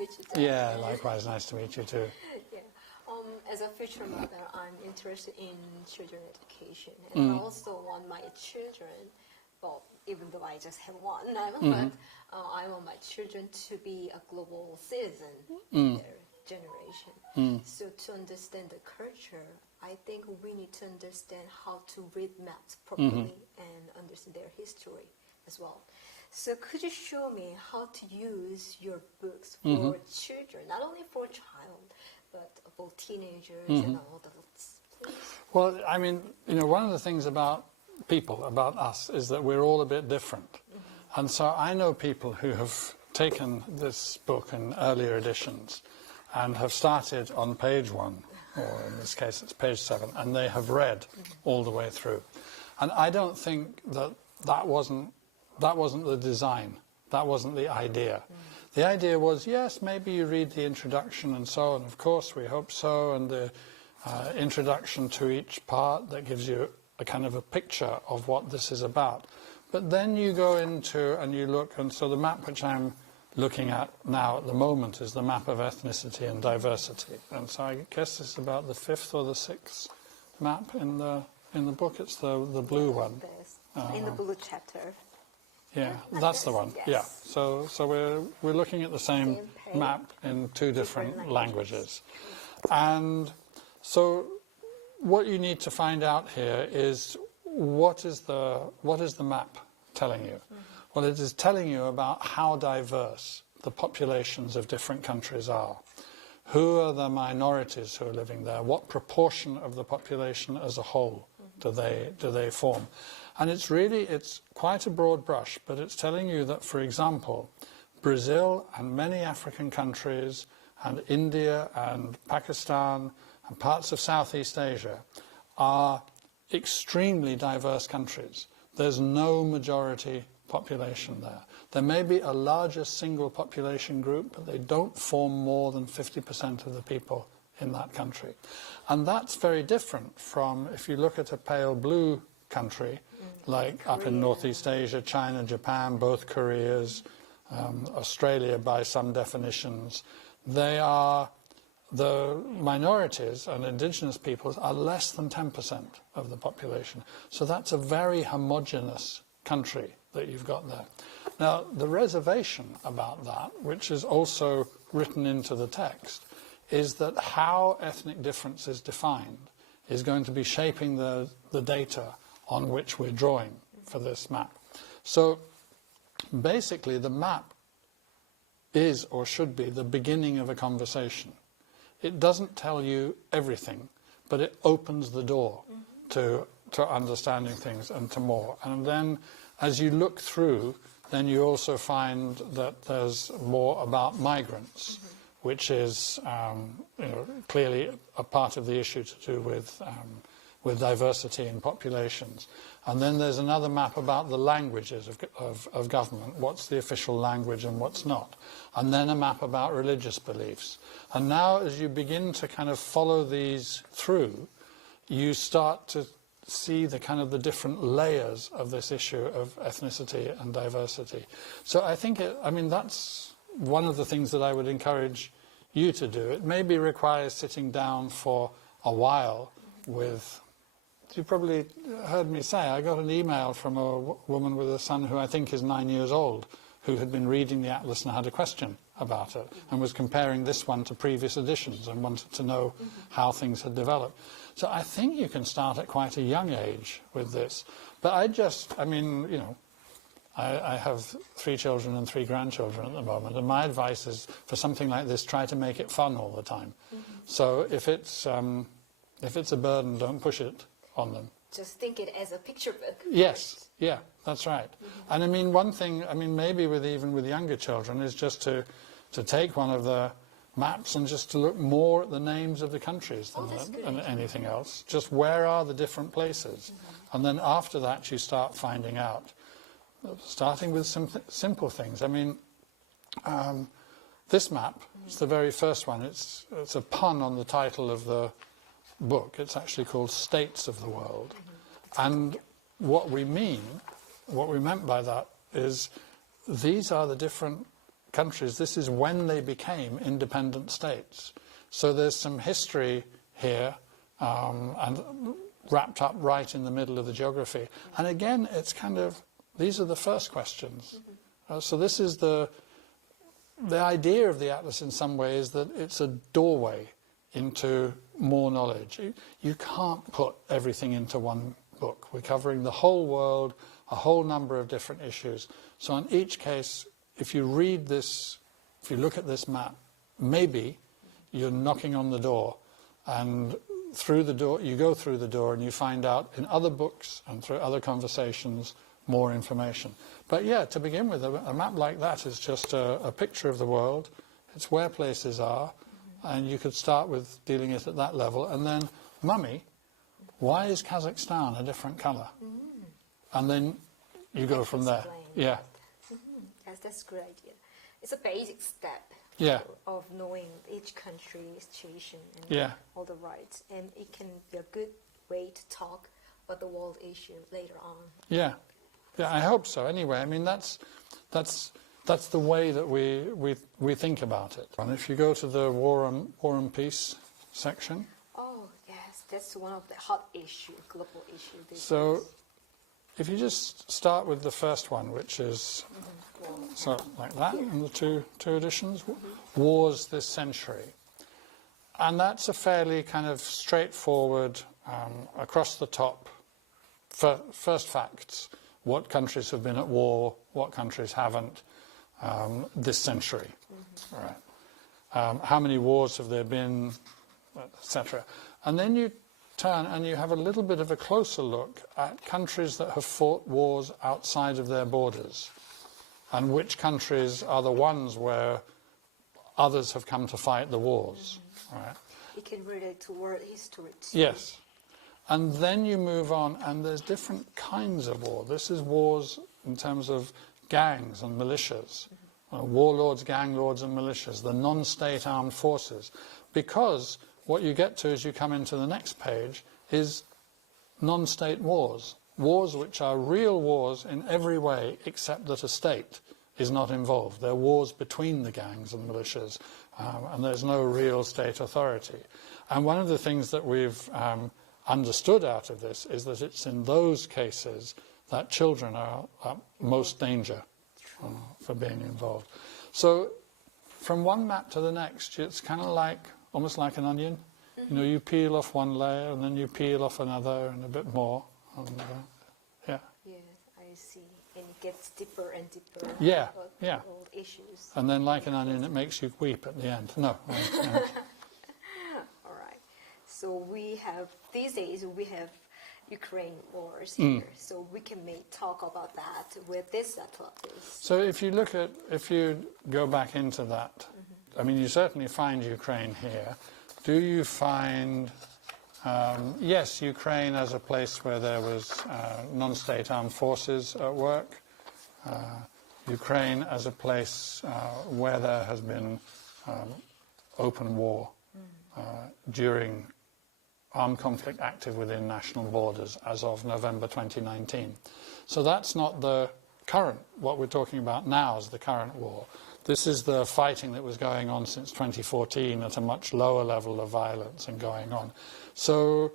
meet you too. Yeah, likewise. Nice to meet you too. Yeah. As a future mother, I'm interested in children education, and I also want my children, well, even though I just have one, but I want my children to be a global citizen in their generation. So to understand the culture, I think we need to understand how to read maps properly and understand their history as well. So could you show me how to use your books for children, not only for child, but for teenagers and adults, please? Well, I mean, one of the things about people, about us, is that we're all a bit different. And so I know people who have taken this book in earlier editions and have started on page 1, or in this case it's page 7, and they have read all the way through. And I don't think that wasn't the design, that wasn't the idea. The idea was, yes, maybe you read the introduction and so on, of course we hope so, and the introduction to each part that gives you a kind of a picture of what this is about. But then you go into and you look, and so the map which I'm looking at now at the moment is the map of ethnicity and diversity. And so I guess this is about the 5th or the 6th map in the book. It's the blue one. In the blue chapter. Yeah, that's the one. Yes. Yeah. So we're looking at the same map in 2 different languages. And so what you need to find out here is what is the map telling you? Well, it is telling you about how diverse the populations of different countries are. Who are the minorities who are living there? What proportion of the population as a whole do they form? And it's quite a broad brush, but it's telling you that, for example, Brazil and many African countries and India and Pakistan and parts of Southeast Asia are extremely diverse countries. There's no majority population there. There may be a larger single population group, but they don't form more than 50% of the people in that country. And that's very different from if you look at a pale blue country, like Korea. Up in Northeast Asia, China, Japan, both Koreas, Australia by some definitions. The minorities and indigenous peoples are less than 10% of the population. So that's a very homogeneous country that you've got there. Now, the reservation about that, which is also written into the text, is that how ethnic difference is defined is going to be shaping the data on which we're drawing for this map. So basically the map is or should be the beginning of a conversation. It doesn't tell you everything, but it opens the door to understanding things and to more. And then as you look through, then you also find that there's more about migrants, which is clearly a part of the issue to do with diversity in populations. And then there's another map about the languages of government, what's the official language and what's not. And then a map about religious beliefs. And now as you begin to kind of follow these through, you start to see the kind of the different layers of this issue of ethnicity and diversity. So I think, that's one of the things that I would encourage you to do. It maybe requires sitting down for a while with... You probably heard me say, I got an email from a woman with a son who I think is 9 years old, who had been reading the Atlas and had a question about it, and was comparing this one to previous editions and wanted to know how things had developed. So I think you can start at quite a young age with this. But I have 3 children and 3 grandchildren at the moment, and my advice is, for something like this, try to make it fun all the time. So if it's a burden, don't push it on them. Just think it as a picture book. Yes, yeah, that's right. And one thing, maybe even with younger children, is just to take one of the maps and just to look more at the names of the countries than anything else. Just where are the different places? And then after that you start finding out, starting with some simple things. This map, it's the very first one, it's a pun on the title of the book. It's actually called States of the World. And what we meant by that is these are the different countries, this is when they became independent states. So there's some history here, and wrapped up right in the middle of the geography. And again, it's kind of, these are the first questions. So this is the idea of the atlas in some ways, that it's a doorway into more knowledge. You can't put everything into one book. We're covering the whole world, a whole number of different issues. So in each case, if you read this, if you look at this map, maybe you're knocking on the door, and through the door, you go through the door and you find out in other books and through other conversations more information. But yeah, to begin with, a map like that is just a picture of the world. It's where places are, and you could start with dealing it at that level. And then, Mummy, why is Kazakhstan a different colour? And then you go from there. Yeah. Yes, that's a good idea. It's a basic step of knowing each country's situation and all the rights. And it can be a good way to talk about the world issue later on. Yeah, I hope so. Anyway, I mean, that's the way that we think about it. And if you go to the War and Peace section. Oh, yes, that's one of the hot issue, global issue. So if you just start with the first one, which is so like that, in the two editions, Wars This Century. And that's a fairly kind of straightforward, across the top, first facts. What countries have been at war, what countries haven't, this century. Right. How many wars have there been, etc. And then you turn and you have a little bit of a closer look at countries that have fought wars outside of their borders, and which countries are the ones where others have come to fight the wars. Right. It can relate to world history too. Yes. And then you move on, and there's different kinds of war. This is wars in terms of gangs and militias, warlords, gang lords and militias, the non-state armed forces. Because what you get to as you come into the next page is non-state wars. Wars which are real wars in every way except that a state is not involved. They're wars between the gangs and militias, and there's no real state authority. And one of the things that we've understood out of this is that it's in those cases that children are at most danger for being involved. So from one map to the next, it's kind of like, almost like an onion. You know, you peel off one layer and then you peel off another and a bit more. And, yeah, I see. And it gets deeper and deeper. Old issues. And then like an onion, it makes you weep at the end. No. All right. So we have, these days, we have Ukraine wars here. So we can talk about that with this atlas. So if you go back into that, I mean, you certainly find Ukraine here. Do you find, yes, Ukraine as a place where there was non-state armed forces at work, Ukraine as a place where there has been open war during armed conflict active within national borders as of November 2019. So that's not the current, what we're talking about now is the current war. This is the fighting that was going on since 2014 at a much lower level of violence and going on. So,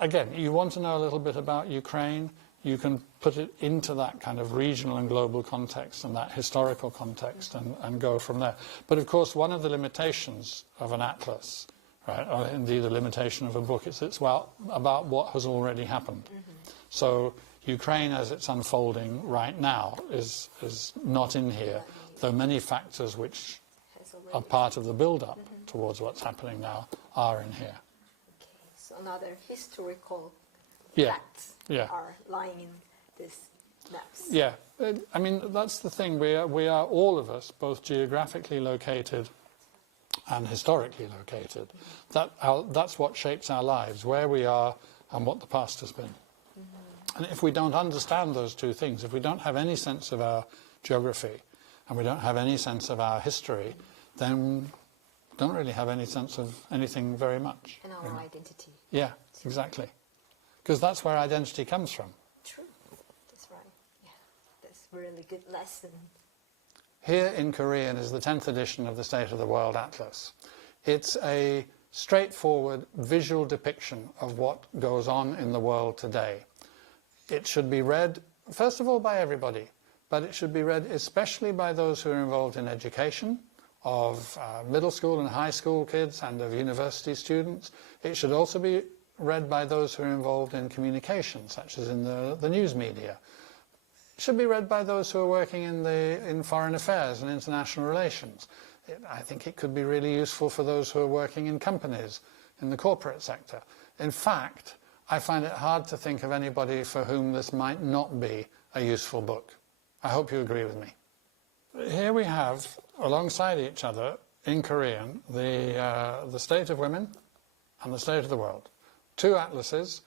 again, you want to know a little bit about Ukraine, you can put it into that kind of regional and global context and that historical context and go from there. But, of course, one of the limitations of an atlas, right, or indeed the limitation of a book, is it's about what has already happened. So Ukraine, as it's unfolding right now, is not in here. Though many factors which are part of the build-up towards what's happening now are in here. Okay, so another historical facts are lying in these maps. Yeah, I mean, that's the thing. We are all of us, both geographically located and historically located. That's what shapes our lives, where we are and what the past has been. And if we don't understand those two things, if we don't have any sense of our geography, and we don't have any sense of our history, then we don't really have any sense of anything very much. And our identity. Yeah, exactly. Because that's where identity comes from. True. That's right. Yeah, that's a really good lesson. here in Korean is the 10th edition of the State of the World Atlas. It's a straightforward visual depiction of what goes on in the world today. It should be read, first of all, by everybody, but it should be read especially by those who are involved in education, of middle school and high school kids and of university students. It should also be read by those who are involved in communication, such as in the news media. It should be read by those who are working in foreign affairs and international relations. I think it could be really useful for those who are working in companies, in the corporate sector. In fact, I find it hard to think of anybody for whom this might not be a useful book. I hope you agree with me. Here we have, alongside each other, in Korean, the state of women and the state of the world. Two atlases,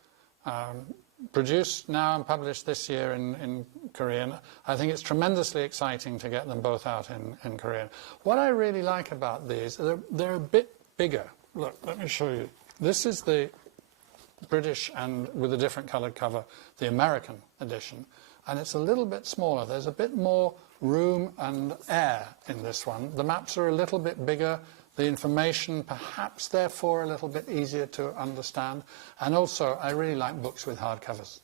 produced now and published this year in Korean. I think it's tremendously exciting to get them both out in Korean. What I really like about these, they're a bit bigger. Look, let me show you. This is the British and with a different coloured cover, the American edition. And it's a little bit smaller. There's a bit more room and air in this one. The maps are a little bit bigger. The information perhaps therefore a little bit easier to understand. And also I really like books with hardcovers.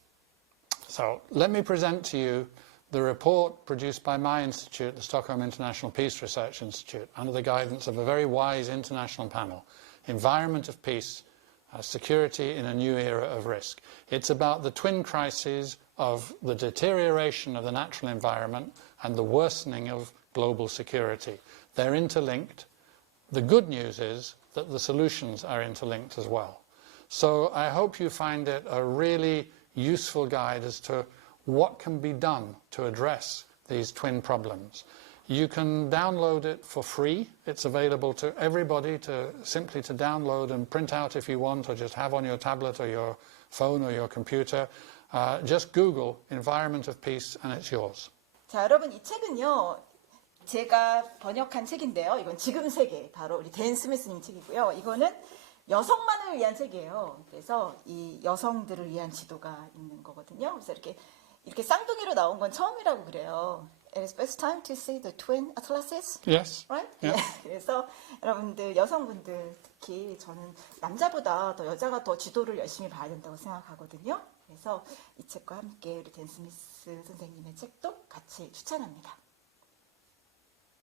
So let me present to you the report produced by my institute, the Stockholm International Peace Research Institute, under the guidance of a very wise international panel, Environment of Peace, Security in a New Era of Risk. It's about the twin crises of the deterioration of the natural environment and the worsening of global security. They're interlinked. The good news is that the solutions are interlinked as well. So I hope you find it a really useful guide as to what can be done to address these twin problems. You can download it for free. It's available to everybody simply to download and print out if you want, or just have on your tablet or your phone or your computer. Just Google Environment of Peace and it's yours. 자, 여러분 이 책은요. 제가 번역한 책인데요. 이건 지금 세계, 바로 우리 댄스미스님 책이고요. 이거는 여성만을 위한 책이에요. 그래서 이 여성들을 위한 지도가 있는 거거든요. 그래서 이렇게 쌍둥이로 나온 건 처음이라고 그래요. It is best time to see the twin atlases. Yes. Right? Yeah. 그래서 여러분들, 여성분들 특히 저는 남자보다 더 여자가 더 지도를 열심히 봐야 된다고 생각하거든요. 그래서 이 책과 함께 우리 댄스미스 선생님의 책도 같이 추천합니다.